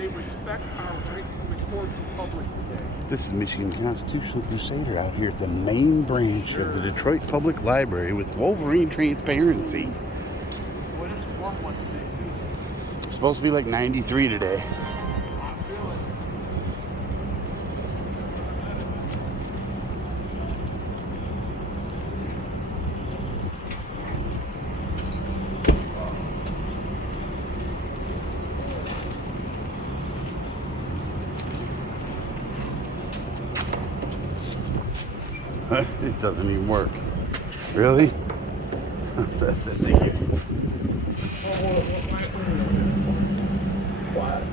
they respect our right to record in public today. This is Michigan Constitutional Crusader out here at the main branch of the Detroit Public Library with Wolverine Transparency. What is warm one today? It's supposed to be like 93 today. I feel it. It doesn't even work. Really? That's it. Thank you.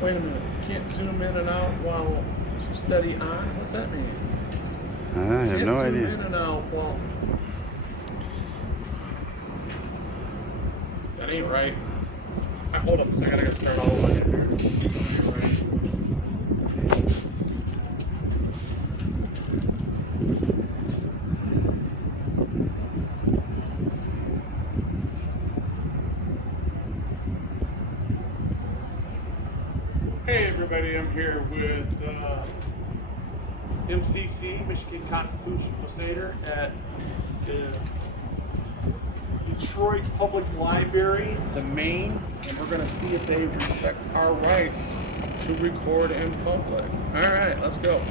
Wait a minute. You can't zoom in and out while study on? What's that mean? I have no Zoom idea. in and out while... That ain't right. Hold up a second. I gotta start all over again here. Hey everybody, I'm here with MCC, Michigan Constitutional Crusader, at the Detroit Public Library, the main, and we're going to see if they respect our rights to record in public. All right, let's go.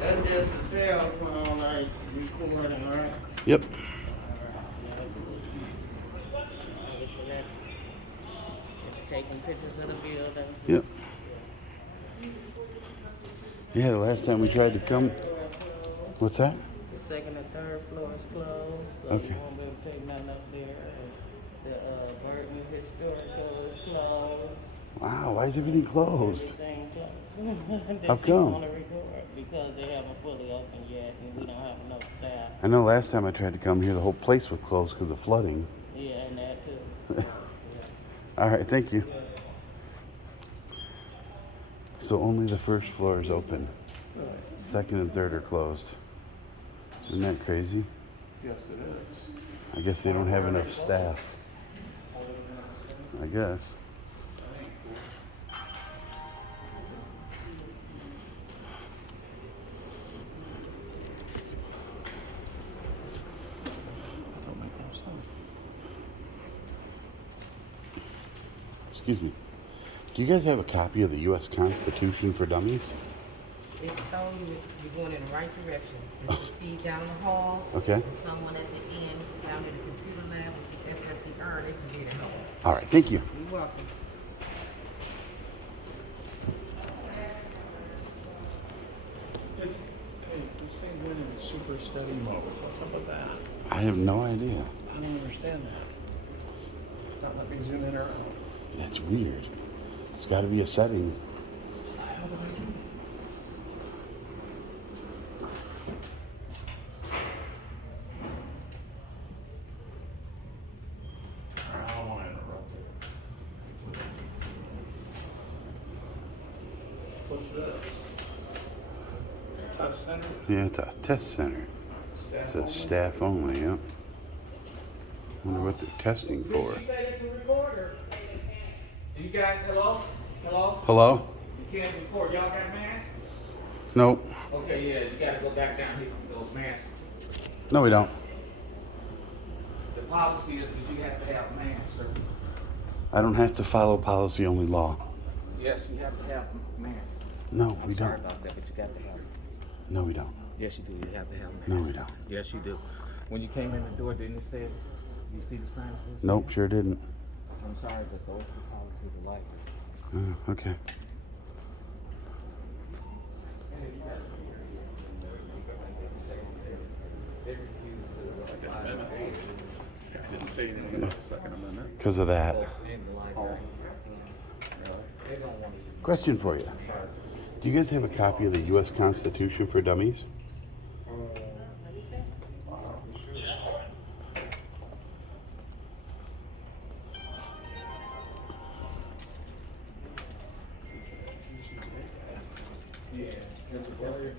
That's just a cell phone, like recording, right? Yep. It's taking pictures of the building. Yep. Yeah, the last time we tried to come. What's that? The second and third floor is closed, so Okay. you won't be able to take nothing up there. The Burton Historical is closed. Wow, why is everything closed? Everything closed. They How just come? want to record because they haven't fully opened yet, and we don't have enough staff. I know last time I tried to come here, the whole place was closed because of flooding. Yeah, and that too. All right, thank you. So only the first floor is open. Second and third are closed. Isn't that crazy? Yes, it is. I guess they don't have enough staff. I guess. Don't make no sense. Excuse me. Do you guys have a copy of the U.S. Constitution for Dummies? It's so you're going in the right direction. It's the seat down the hall. Okay. And someone at the end down in the computer lab with the SSDR, they should be to help. All right, thank you. You're welcome. This thing went in super study mode. What's up with that? I have no idea. I don't understand that. It's not letting me zoom in or out. That's weird. It's got to be a setting. How do I do that? I don't want to interrupt it. What's this? Test center? Yeah, it's a test center. It says staff only, yep. Wonder what they're testing for. You guys, hello? Hello? Hello? You can't record. Y'all got masks? Nope. Okay, yeah, you gotta go back down here with those masks. No, we don't. The policy is that you have to have masks, sir. I don't have to follow policy, only law. Yes, you have to have masks. No, we I'm sorry don't. about that, but you got to have masks. No, we don't. Yes, you do. You have to have masks. No, we don't. Yes, you do. When you came in the door, didn't it say, you see the signs? Nope, sure didn't. I'm sorry, but those are the policies of life. Okay. I didn't say anything about the Second Amendment. Because of that. Question for you. Do you guys have a copy of the U.S. Constitution for Dummies?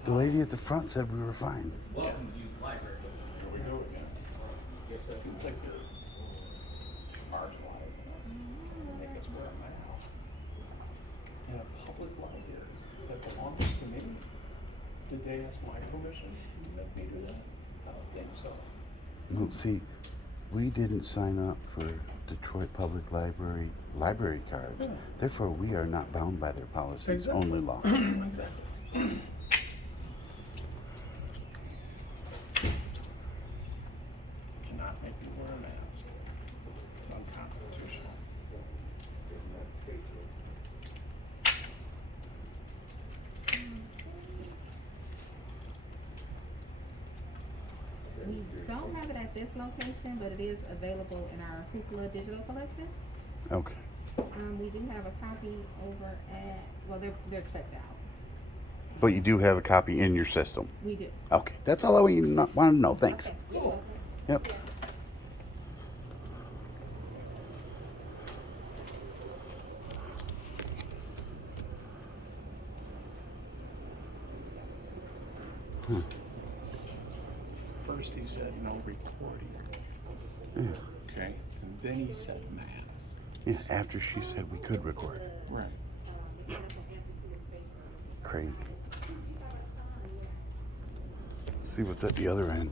The lady at the front said we were fine. Welcome to the library. Here we go again. Seems like they're marginalizing us. Make us wear a mask. In a public library that belongs to me? Did they ask my permission to make me do that? I don't think so. No, see, we didn't sign up for Detroit Public Library cards. Yeah. Therefore, we are not bound by their policies, Exactly. only law. Exactly. Cannot make me wear a mask. It's unconstitutional. We don't have it at this location, but it is available in our Hoopla digital collection. Okay. We do have a copy over at, well, they're checked out. But you do have a copy in your system. We do. Okay, that's all I want to know. Thanks. Okay, you're welcome. Yep. First he said no recording. Yeah. Okay. And then he said mask. Yeah, after she said we could record. Right. Crazy. See what's at the other end.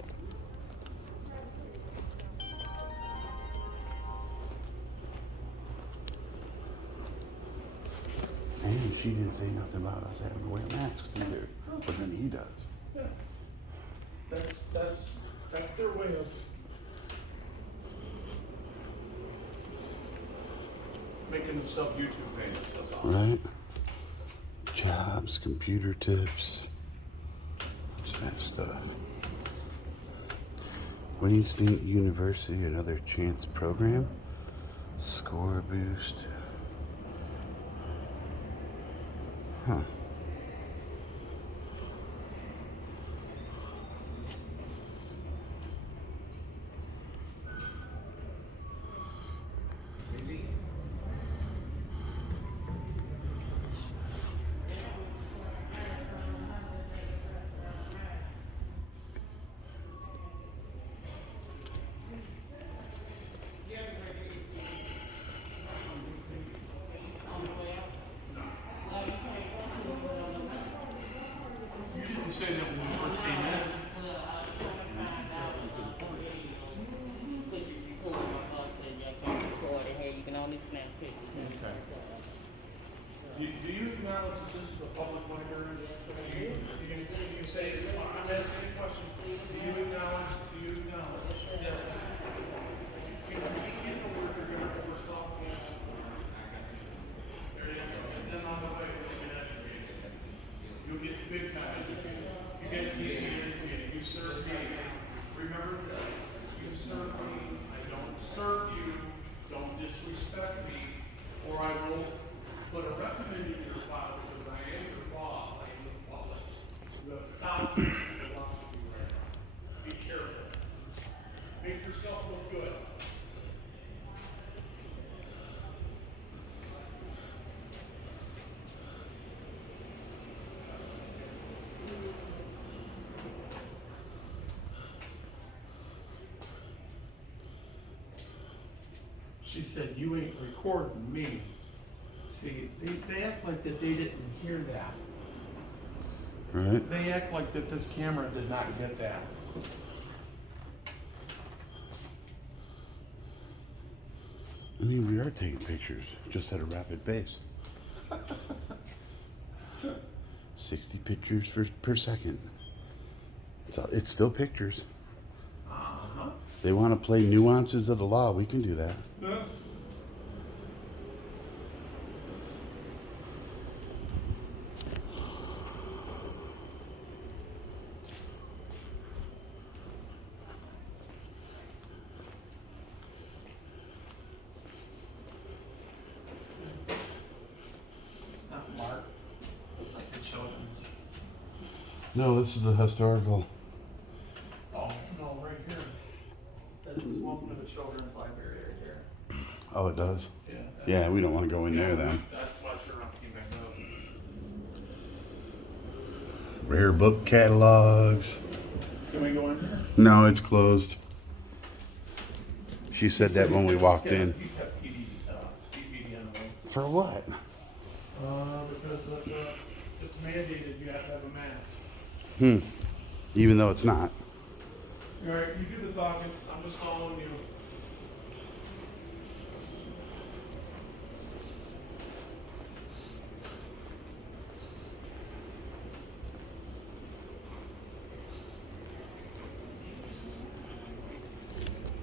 And she didn't say nothing about us having to wear masks either. But then he does. Yeah. That's their way of making themselves YouTube famous. That's all. Right? Jobs, computer tips, that stuff. Wayne State University, another chance program. Score boost. Huh. You didn't say that when we first came in. Because you recorded my boss said y'all can't record it. Hey, you can only snap pictures. Okay. Do you acknowledge that this is a public library? You say, I'm asking a question. Do you acknowledge? Yeah. You know where you're going to overstop. There you go. And then on the way, we'll get educated. You'll get big time educated. You guys need to get educated. You serve me. Remember this. You serve me. I don't serve you. Don't disrespect me. Or I will put a recommend in your file because I am your boss. I am the public. You have thousands of people watching you right now. Be careful. Make yourself look good. She said, you ain't recording me. See, they act like that they didn't hear that. Right? They act like that this camera did not get that. I mean, we are taking pictures, just at a rapid pace. 60 pictures per second. It's still pictures. Uh-huh. They want to play nuances of the law. We can do that. Yeah. It's not Mark. It's like the children's. No, this is the historical. Oh, no, right here. This is welcome to the children's library right here. Oh, it does? Yeah. Yeah, we don't want to go in there then. That's why you're not keeping up. Rare book catalogs. Can we go in there? No, it's closed. She said that when we walked in. He's got PPD on the way. For what? Because it's mandated you have to have a mask. Even though it's not. All right, you do the talking. I'm just following you.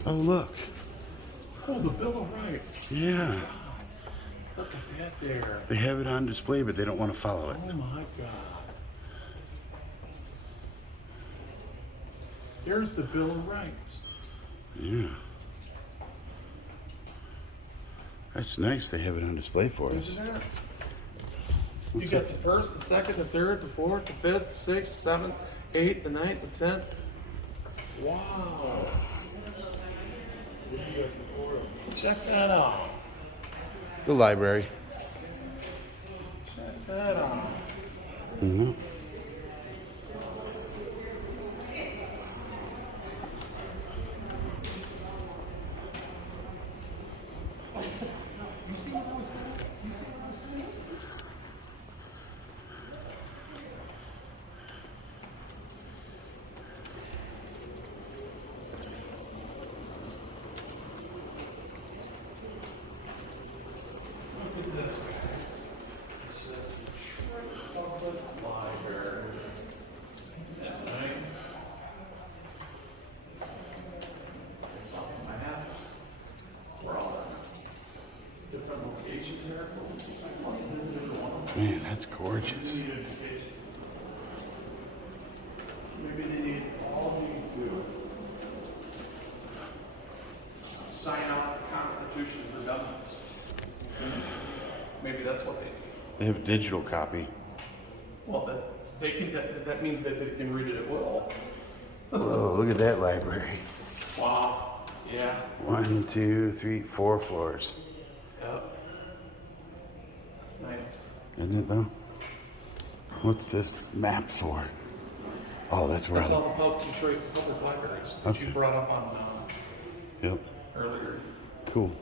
Oh, look. Oh, the Bill of Rights. Yeah. Look at that there. They have it on display, but they don't want to follow it. Oh my God. There's the Bill of Rights. Yeah. That's nice. They have it on display for us. Isn't that? You What's got this? the first, the second, the third, the fourth, the fifth, the sixth, seventh, eighth, the ninth, the 10th. Wow. Check that out. The library. Check that out. Mhm. Look at this, guys. It says Detroit Public Library. Isn't that nice? There's all the maps. We're all in different locations here. I want to visit every one of them. Man, that's gorgeous. They need education. Maybe they need all these to sign out the Constitution of the dummies. Maybe that's what they need. They have a digital copy. Well, that means that they can read it at will. Whoa, look at that library. Wow. Yeah. 1, 2, 3, 4 floors. Yep. That's nice. Isn't it though? What's this map for? Oh, that's where That's all all the Detroit Public Libraries that you Okay. brought up on Yep. earlier. Cool.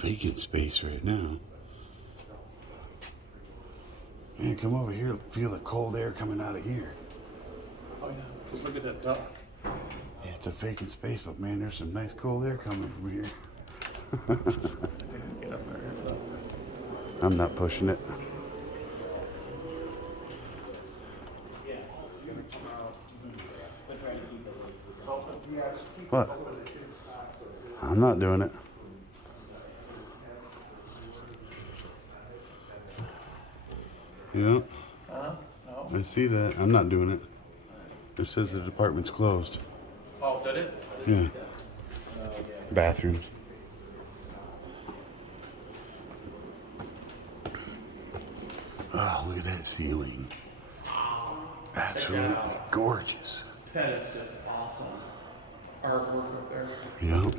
Vacant space right now. Man, come over here. Feel the cold air coming out of here. Oh yeah. Because look at that duck. Yeah, it's a vacant space, but man, there's some nice cold air coming from here. Get up there. I'm not pushing it. What? I'm not doing it. Yeah, Huh? No. I see that. I'm not doing it. It says the department's closed. Oh, did it? Yeah. Bathroom. Oh, look at that ceiling. Absolutely gorgeous. That is just awesome. Artwork up there. Yeah.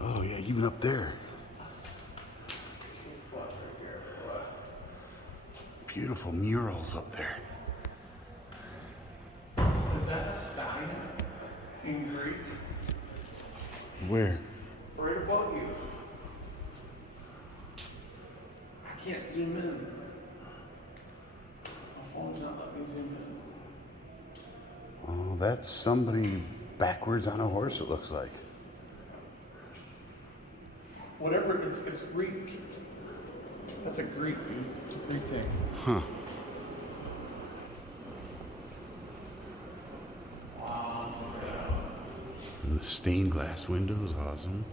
Oh, yeah, even up there. Beautiful murals up there. Is that a stein in Greek? Where? Right above you. I can't zoom in. My phone's not letting me zoom in. Oh, that's somebody backwards on a horse, it looks like. Whatever, it's Greek. That's a Greek, dude. It's a Greek thing. Huh. Wow. And the stained glass windows, awesome.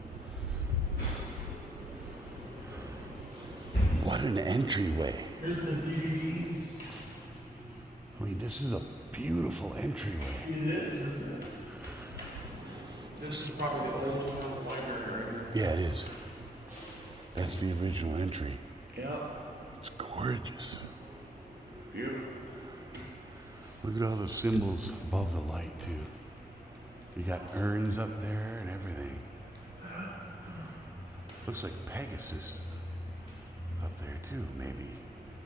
What an entryway. Here's the DVDs. I mean, this is a beautiful entryway. It is, isn't it? This is probably the old library. Yeah, it is. That's the original entry. Yep. It's gorgeous. Beautiful. Look at all the symbols above the light, too. You got urns up there and everything. Looks like Pegasus up there, too, maybe.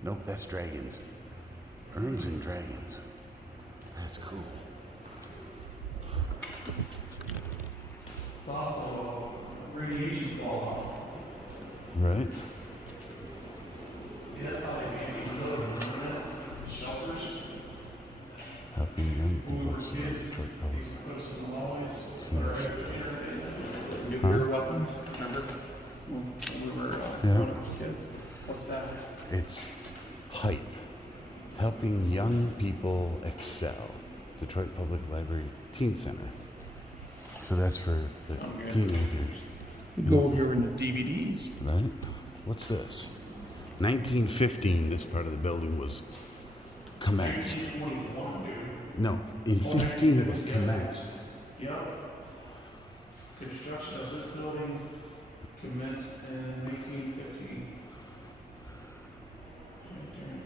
Nope, that's dragons. Urns and dragons. That's cool. It's also radiation fallout. Right? See, that's how they made these buildings, isn't it? The shelters. Helping young When we people were see kids, the Detroit they used to Public. put us in the hallways. Yes. Nuclear weapons, remember? When we were growing up as kids. What's that? It's HYPE, helping young people excel. Detroit Public Library Teen Center. So that's for the Okay. teenagers, We go over here in the DVDs. right? What's this? 1915, this part of the building was commenced. 1921, dude. No, in 15 it was commenced. Yep. Construction of this building commenced in 1915.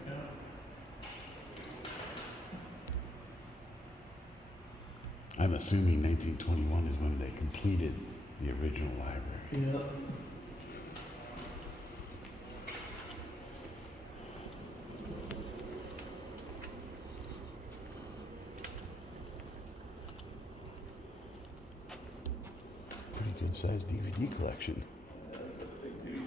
Yeah. I'm assuming 1921 is when they completed the original library. Yep. Pretty good sized DVD collection. That's a big dude.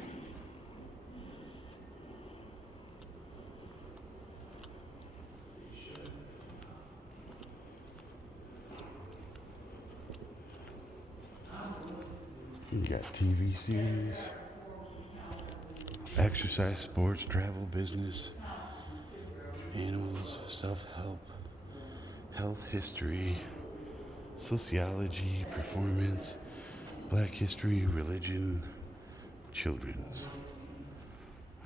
You got TV series, exercise, sports, travel, business, animals, self-help, health history, sociology, performance, black history, religion, children's.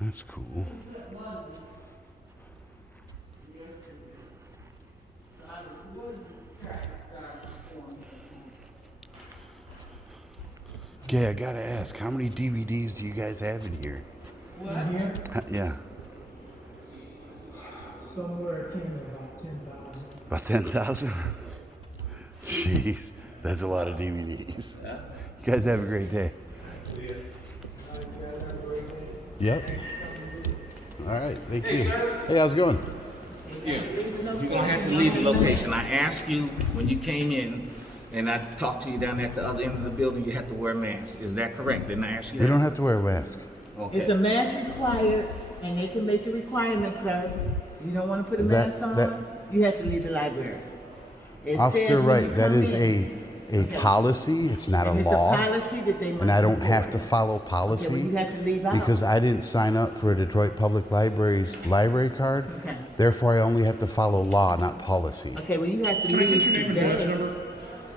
That's cool. Okay, I gotta ask, how many DVDs do you guys have in here? In here, Yeah, somewhere it came at about 10,000. about 10,000? Jeez, that's a lot of DVDs. You guys have a great day. Yep. All right, thank you. Hey, how's it going? Yeah, you're gonna have to leave the location. I asked you when you came in, and I talked to you down at the other end of the building, you have to wear a mask. Is that correct? Didn't I ask you that? We don't have to wear a mask. Okay. It's a mask required, and they can make the requirements, sir. You don't wanna put a That- mask on, that- you have to leave the library. It Officer says when Wright, you that come is in, a policy, it's not a and law. It's a policy that they must. And I don't have to enforce. follow Okay, well, policy you have to leave out. because I didn't sign up for a Detroit Public Library's library card. Okay. Therefore, I only have to follow law, not policy. Okay, well, you have to Can I leave get your name and badge today. number?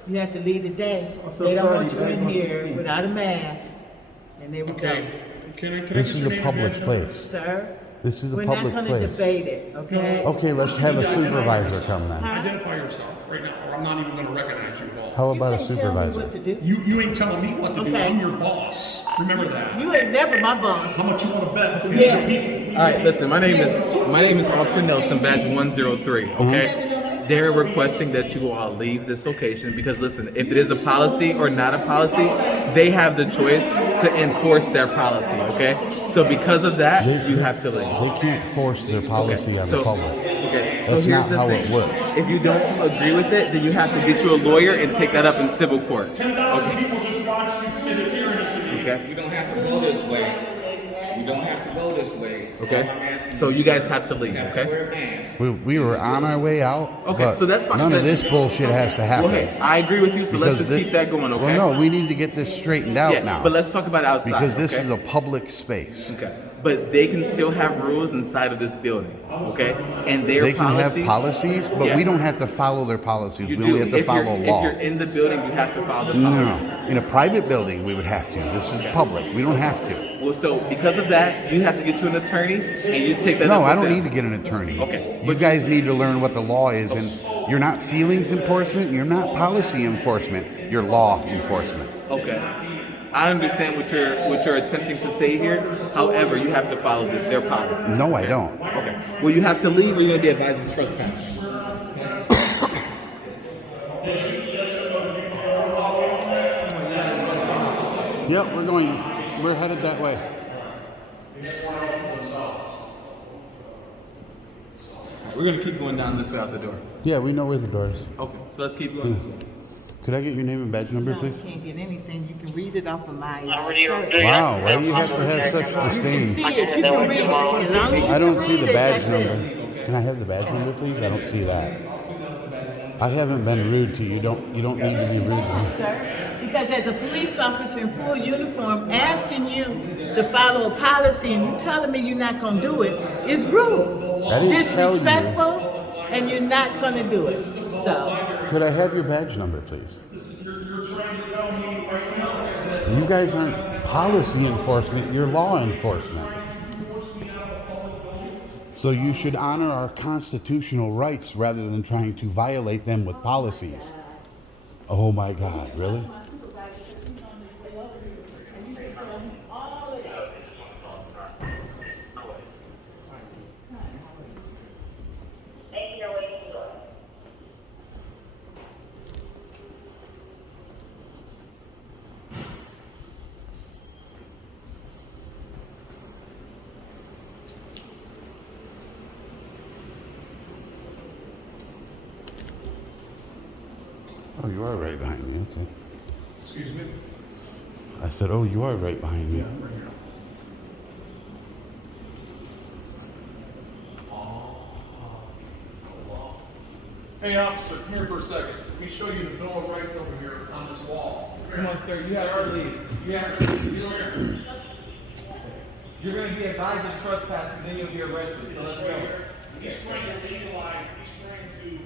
You have to leave today. So They don't Friday, want you right, in on here 16. without a mask, and they will go. Okay. Can I This get is your a name and public badge number? place. Sir? This is a We're public not gonna place. debate it, okay? Okay, let's have a supervisor come then. Identify yourself right now, or I'm not even gonna recognize you at all. How about a You can't tell me supervisor? what to do. You ain't telling me what to do. Okay. I'm your boss. Remember that. You ain't never my boss. How much you want to bet? Yeah. All right, listen. My name is Officer Nelson, badge 103. Okay, they're requesting that you all leave this location because listen, if it is a policy or not a policy, they have the choice to enforce their policy. Okay, so because of that, you have to leave. They can't force their policy on the public. Okay, so That's here's not the how thing. it works. If you don't agree with it, then you have to get you a lawyer and take that up in civil court. 10,000 people just watched you commit a tyranny to me. Okay. You don't have to go this way. You don't have to go this way. Okay. All I'm asking So you guys have to leave, You have okay? to wear a mask. We were on our way out, Okay, but so that's fine. none of But- this bullshit has to happen. Well, hey, I agree with you. So let's just thi- keep that going. Okay. Well, no, we need to get this straightened out Yeah, now. but let's talk about outside. because this okay? is a public space. Okay. But they can still have rules inside of this building, okay? And their They can policies. have policies, but we Yes. don't have to follow their policies. You We do. only have to If you're- follow law. If you're in the building, you have to follow the No, policy. no. In a private building, we would have to. This is public. We don't have to. Well, so because of that, you have to get you an attorney, and you take that. No, up I with don't them. need to get an attorney. Okay, You but- guys need to learn what the law is, and You're not feelings enforcement. You're not policy enforcement. You're law enforcement. Okay. I understand what you're attempting to say here. However, you have to follow their policy. No, I don't. Okay. Well, you have to leave, or you're gonna be advised of trespassing. Yep, we're headed that way. We're gonna keep going down this way out the door. Yeah, we know where the door is. Okay. So let's keep going this way. Could I get your name and badge number, No, please? you can't get anything. You can read it off of my Already shirt. over there. Wow, why do you have to have such You can see disdain? it. You can read it. As long as you I don't can see read the it, badge that's it. number. Can I have the badge number, please? I don't see that. I haven't been rude to you. You don't need to be rude to me. Sir, because as a police officer in full uniform asking you to follow a policy and you telling me you're not going to do it is rude. I didn't tell you. Disrespectful, and you're not going to do it. So, Could I have your badge number, please? You guys aren't policy enforcement, you're law enforcement. So you should honor our constitutional rights rather than trying to violate them with policies. Oh my God, really? Oh, you are right behind me, okay. Excuse me? I said, oh, you are right behind me. Hey, officer, come here for a second. Let me show you the Bill of Rights over here on this wall. Come on, sir. You have to leave. You have to leave. You're gonna be advised of trespassing, then you'll be arrested. So let's go. He's trying to legalize, he's trying to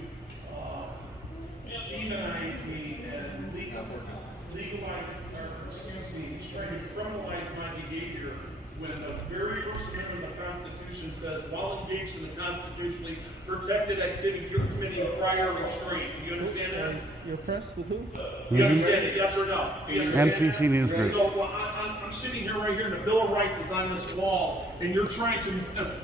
demonize me and legalize, or excuse me, he's trying to criminalize my behavior when the very first amendment of the Constitution says, while engaged in the constitutionally protected activity, you're committing prior restraint. Do you understand that? You're pressed with who? You understand it, yes or no? You understand MCC it? News Group. So well, I'm sitting here right here, and the Bill of Rights is on this wall, and you're trying to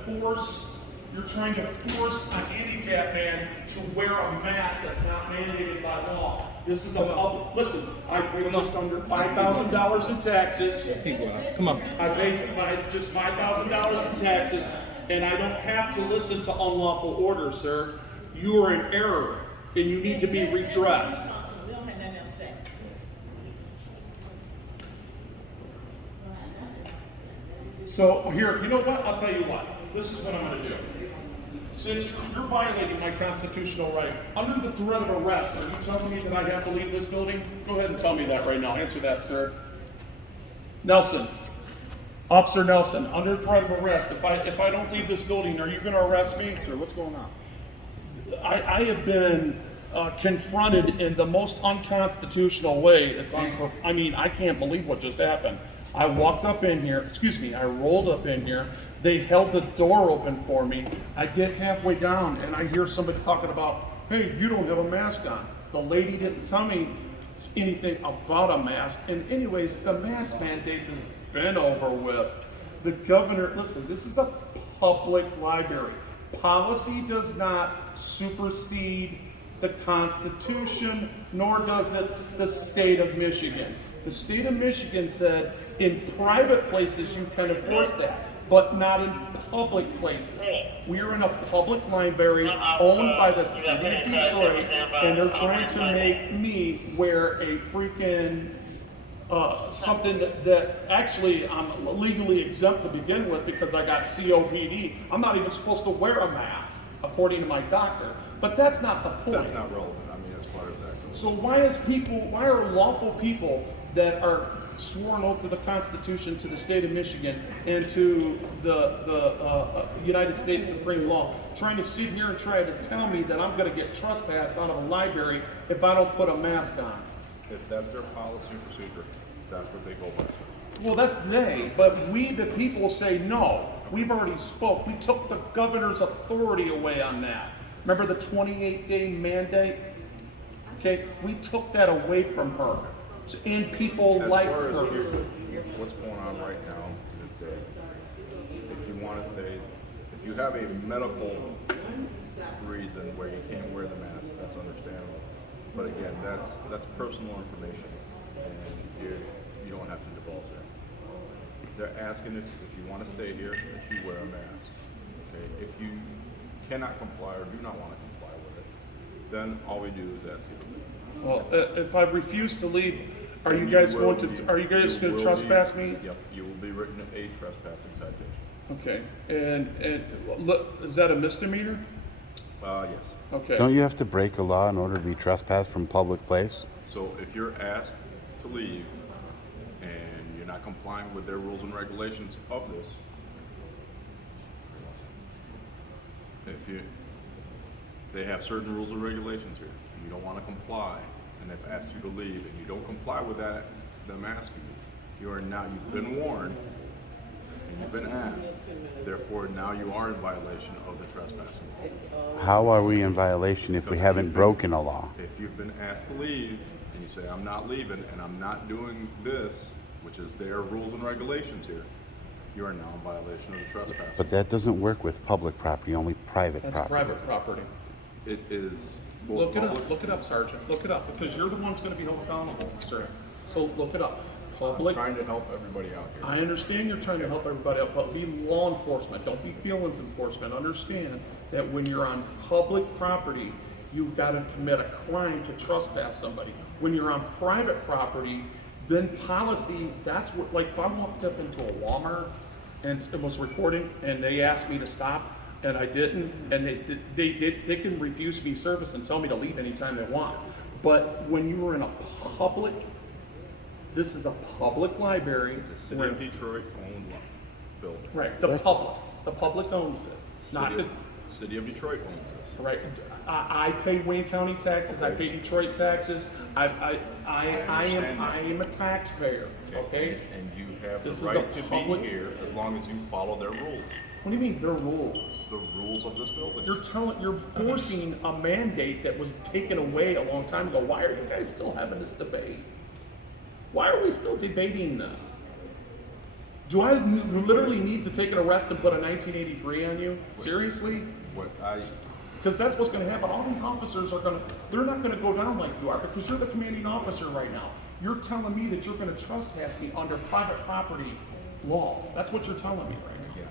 force a handicapped man to wear a mask that's not mandated by law. This is a public, listen, I paid just under $5,000 in taxes. Let's keep going. Come on. I paid just $5,000 in taxes, and I don't have to listen to unlawful orders, sir. You are in error, and you need to be redressed. So here, you know what? I'll tell you what. This is what I'm going to do. Since you're violating my constitutional right, under the threat of arrest, are you telling me that I have to leave this building? Go ahead and tell me that right now. Answer that, sir. Nelson, Officer Nelson, under threat of arrest, if I don't leave this building, are you going to arrest me? Sir, what's going on? I have been confronted in the most unconstitutional way. I mean, I can't believe what just happened. I walked up in here, I rolled up in here. They held the door open for me. I get halfway down and I hear somebody talking about, hey, you don't have a mask on. The lady didn't tell me anything about a mask. And anyways, the mask mandates have been over with. The governor, listen, this is a public library. Policy does not supersede the Constitution, nor does it the state of Michigan. The state of Michigan said in private places you can enforce that, but not in public places. We are in a public library owned by the city of Detroit, and they're trying to make me wear a freaking something that actually I'm legally exempt to begin with because I got COPD. I'm not even supposed to wear a mask, according to my doctor. But that's not the point. That's not relevant, I mean, as far as that goes. So why are lawful people that are sworn oath to the Constitution, to the state of Michigan, and to the United States Supreme Law, trying to sit here and try to tell me that I'm going to get trespassed out of a library if I don't put a mask on? If that's their policy and procedure, that's what they go by. Well, that's they, but we, the people, say no. We've already spoke. We took the governor's authority away on that. Remember the 28-day mandate? Okay, we took that away from her. And people As like far as her. what's going on right now is that if you want to stay, if you have a medical reason where you can't wear the mask, that's understandable. But again, that's personal information, and you don't have to divulge that. They're asking if you want to stay here, that you wear a mask. Okay, if you cannot comply or do not want to comply with it, then all we do is ask you to leave. Well, if I refuse to leave, are you guys going to trespass me? Yep, you will be written a trespassing citation. Okay, and look, is that a misdemeanor? Yes. Okay. Don't you have to break a law in order to be trespassed from public place? So if you're asked to leave and you're not complying with their rules and regulations of this, if they have certain rules and regulations here, and you don't want to comply, and they've asked you to leave, and you don't comply with that, them asking you are now, you've been warned, and you've been asked, therefore now you are in violation of the trespassing law. How are we in violation if we haven't broken a law? If you've been asked to leave, and you say, I'm not leaving, and I'm not doing this, which is their rules and regulations here, you are now in violation of the trespass. But that doesn't work with public property, only private That's property. private property. It is. Look it up, Sergeant. Look it up, because you're the one that's gonna be held accountable, sir. So look it up. I'm Public, trying to help everybody out here. I understand you're trying to help everybody out, but be law enforcement, don't be feelings enforcement. Understand that when you're on public property, you've gotta commit a crime to trespass somebody. When you're on private property, then policy, that's what, like, if I walked up into a Walmart and it was recording and they asked me to stop and I didn't, and they can refuse me service and tell me to leave anytime they want. But when you were in a public, this is a public library. It's a City of Detroit owned building. Right, the public owns it. Not City just, of, City of Detroit owns this. right, I pay Wayne County taxes, I pay Detroit taxes, I am a taxpayer, okay? And you have This the is a right to be public- here as long as you follow their rules. What do you mean, their rules? The rules of this building. You're forcing a mandate that was taken away a long time ago. Why are you guys still having this debate? Why are we still debating this? Do I literally need to take an arrest and put a 1983 on you? Seriously? Because that's what's gonna happen. All these officers they're not gonna go down like you are, because you're the commanding officer right now. You're telling me that you're gonna trespass me under private property law. That's what you're telling me right now. Again,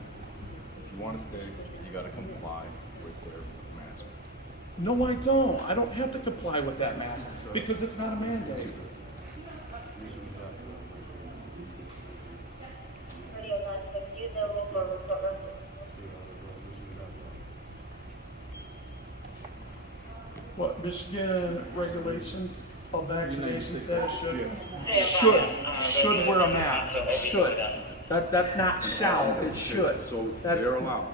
if you want to stay, you got to comply with their mask. No, I don't. I don't have to comply with that mask because it's not a mandate. What, Michigan regulations of vaccination status should wear a mask, should. That's not shall, it should. So That's- they're allowed.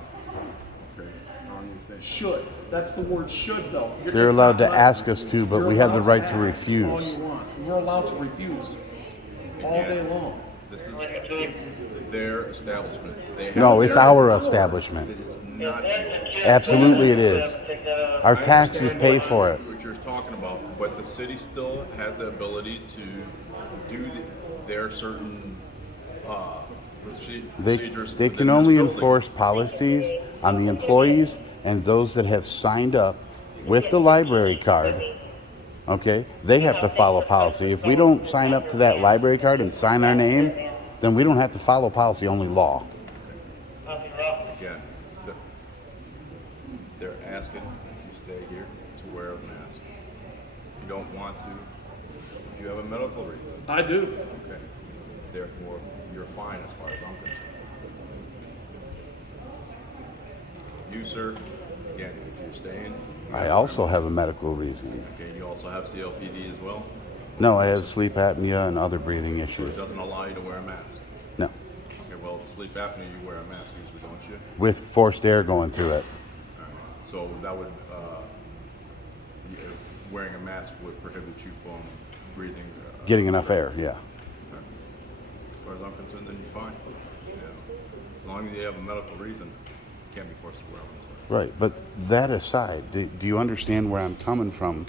Okay, on these things. Should, that's the word should though. They're It's allowed not to ask us to, but You're we have the allowed right to ask all refuse. you want. You're allowed to refuse all day long. This is their establishment. They have No, it's our ours. establishment. It's not yours. Absolutely it is. Our taxes pay for it. What you're talking about, but the city still has the ability to do their certain procedures. They within can this only building. enforce policies on the employees and those that have signed up with the library card. Okay? They have to follow policy. If we don't sign up to that library card and sign our name, then we don't have to follow policy, only law. Again, they're asking if you stay here to wear a mask. If you don't want to, if you have a medical reason, I do. okay, therefore, you're fine as far as I'm concerned. You, sir, again, if you're staying, I also have a medical reason. okay, you also have COPD as well, No, I have sleep apnea and other breathing so issues. it doesn't allow you to wear a mask. No. Okay, well, sleep apnea, you wear a mask usually, don't you? With forced air going through it. Alright, so that would, wearing a mask would prohibit you from breathing. Getting enough air, yeah. As far as I'm concerned, then you're fine. Yeah. As long as you have a medical reason, you can't be forced to wear one. Right, but that aside, do you understand where I'm coming from,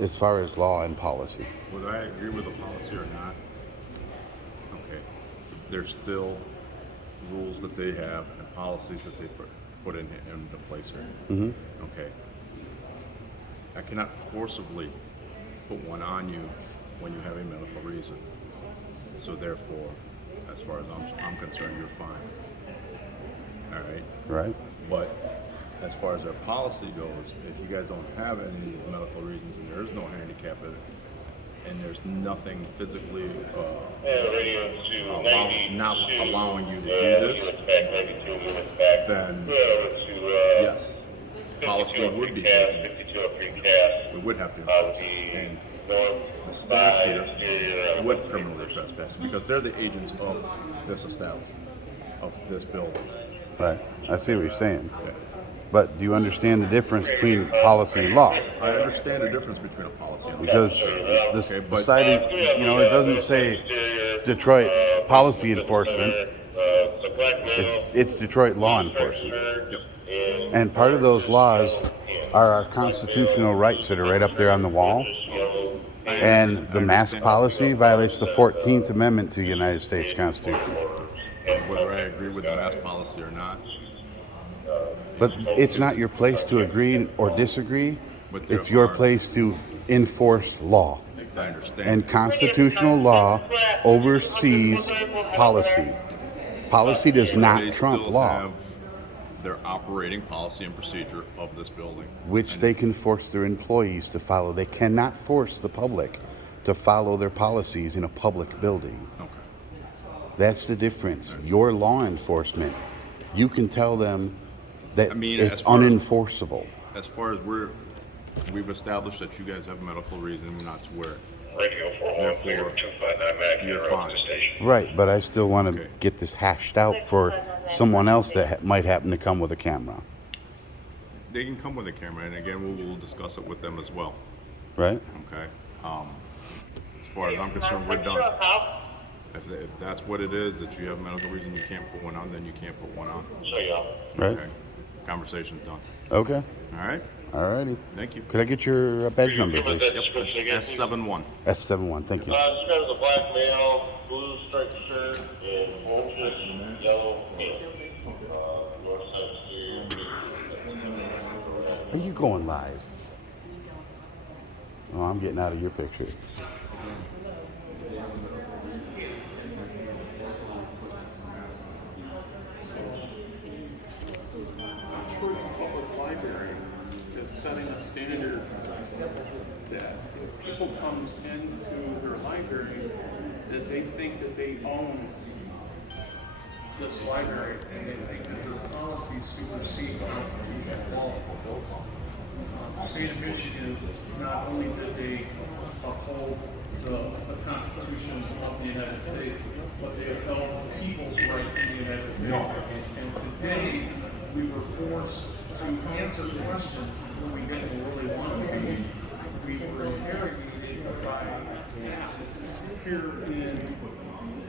as far as law and policy? Whether I agree with the policy or not, okay, there's still rules that they have and policies that they put into place here. Okay. I cannot forcibly put one on you when you have a medical reason. So therefore, as far as I'm concerned, you're fine. All right? Right? But as far as their policy goes, if you guys don't have any medical reasons and there is no handicap and there's nothing physically not allowing you to do this, then yes, policy would be taken. We would have to enforce it. And the staff here would criminally trespass because they're the agents of this establishment, of this building. Right. I see what you're saying. Yeah. But do you understand the difference between policy and law? I understand the difference between a policy and a law. Because this decided, it doesn't say Detroit policy enforcement. It's Detroit law enforcement. Yep. And part of those laws are our constitutional rights that are right up there on the wall. And the mask policy violates the 14th Amendment to the United States Constitution. Whether I agree with the mask policy or not. But it's not your place to agree or disagree. But there It's your are- place to enforce law. I understand. And constitutional law oversees policy. Policy does They not trump still law, have their operating policy and procedure of this building. which they can force their employees to follow. They cannot force the public to follow their policies in a public building. Okay. That's the difference. Your law enforcement, you can tell them that I mean, it's as far as- unenforceable. As far as we've established that you guys have medical reason not to wear it. Radio 413 Therefore, 259 Mac, you're you're fine. the station. Right, but I still want to Okay. get this hashed out for someone else that might happen to come with a camera. They can come with a camera, and again, we'll discuss it with them as well. Right? Okay. As far as I'm concerned, we're done. If that's what it is, that you have medical reason you can't put one on, then you can't put one on. So, y'all. Right? Okay. Conversation's done. Okay. All right. Alrighty. Thank you. Could I get your badge number, Give us please? that Yep. description again, That's please. S71. S71, thank you. Describes a black male, blue striped shirt, and bulbous yellow pants. North side exterior. Are you going live? Oh, I'm getting out of your picture. Detroit Public Library is setting a standard that if people comes into their library, that they think that they own this library, and they think that their policies supersede constitutional law. The state of Michigan, not only did they uphold the Constitution of the United States, but they upheld the people's right in the United States. And today, we were forced to answer questions when we didn't really want to be. We were interrogated by staff here in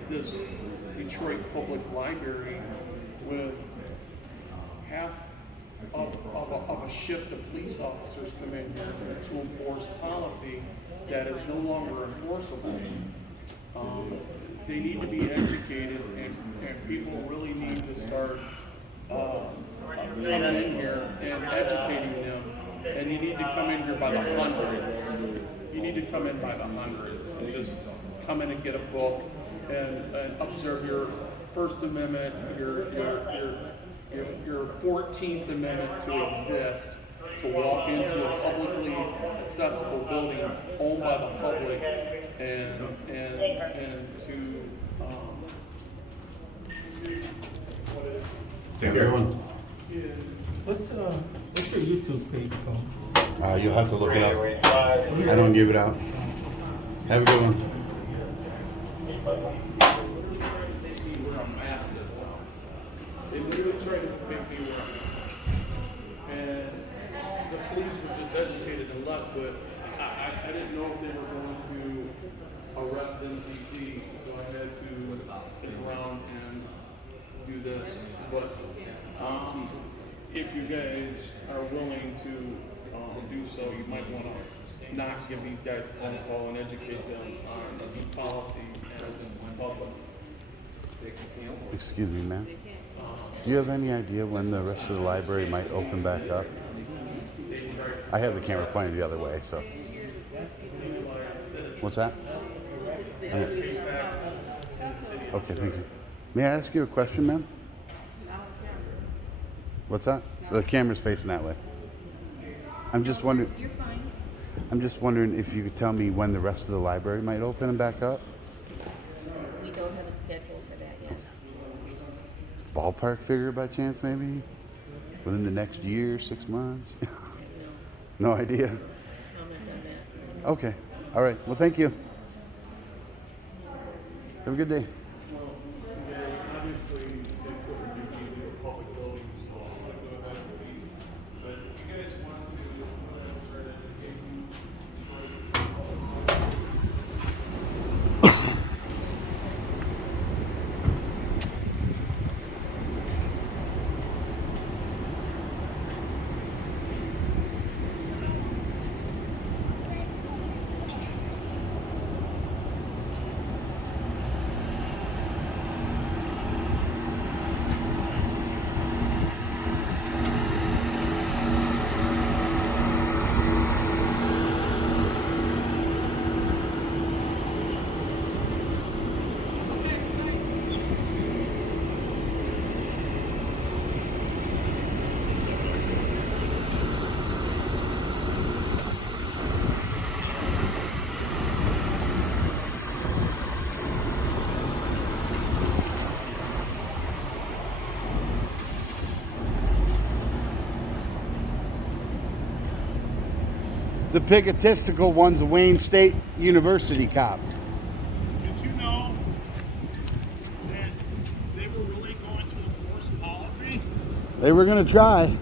this Detroit Public Library with half of a shift of police officers come in here to enforce policy that is no longer enforceable. They need to be educated, and people really need to start coming in here and educating them. And you need to come in here by the hundreds. You need to come in by the hundreds and just come in and get a book and observe your First Amendment, your 14th Amendment to exist, to walk into a publicly accessible building owned by the public, and to Take care. What's your YouTube page called? You'll have to look it up. I don't give it out. Have a good one. wear a mask this time. They literally tried to make me wear a mask. And the police were just educated and left, but I didn't know if they were going to arrest MCC, so I had to stick around and do this. But if you guys are willing to do so, you might want to not give these guys a phone call and educate them on the policy and public. Excuse me, ma'am. Do you have any idea when the rest of the library might open back up? I have the camera pointed the other way, so. What's that? Okay, thank you. May I ask you a question, ma'am? What's that? The camera's facing that way. I'm just wondering. You're fine. I'm just wondering if you could tell me when the rest of the library might open and back up? We don't have a schedule for that yet. Ballpark figure by chance, maybe? Within the next year, 6 months? No idea? Comment on that. Okay. All right. Well, thank you. Have a good day. Obviously, they put review of public buildings, so I'm gonna go ahead and leave. But if you guys want to, start educating, The pigotistical one's a Wayne State University cop. did you know that they were really going to enforce policy? They were going to try.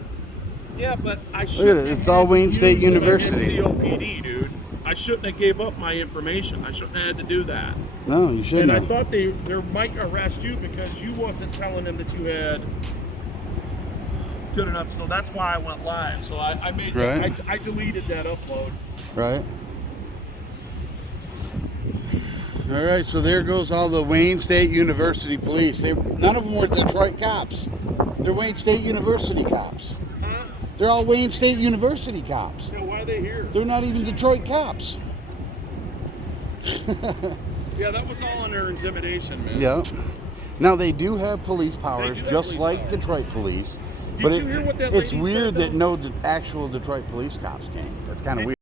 Yeah, but I Look at shouldn't. it. It's all Wayne State University. COPD, dude. I shouldn't have gave up my information. I shouldn't have had to do that. No, you shouldn't And I have. thought they might arrest you because you wasn't telling them that you had good enough. So that's why I went live. So I made Right. I deleted that upload. Right. All right, so there goes all the Wayne State University police. None of them were Detroit cops. They're Wayne State University cops. Huh? They're all Wayne State University cops. Yeah, why are they here? They're not even Detroit cops. Yeah, that was all under intimidation, man. Yeah. Now they do have police powers, They do have just police like powers. Detroit police. Did But you hear what that it's lady weird said, that though? no actual Detroit police cops came. That's kind of Did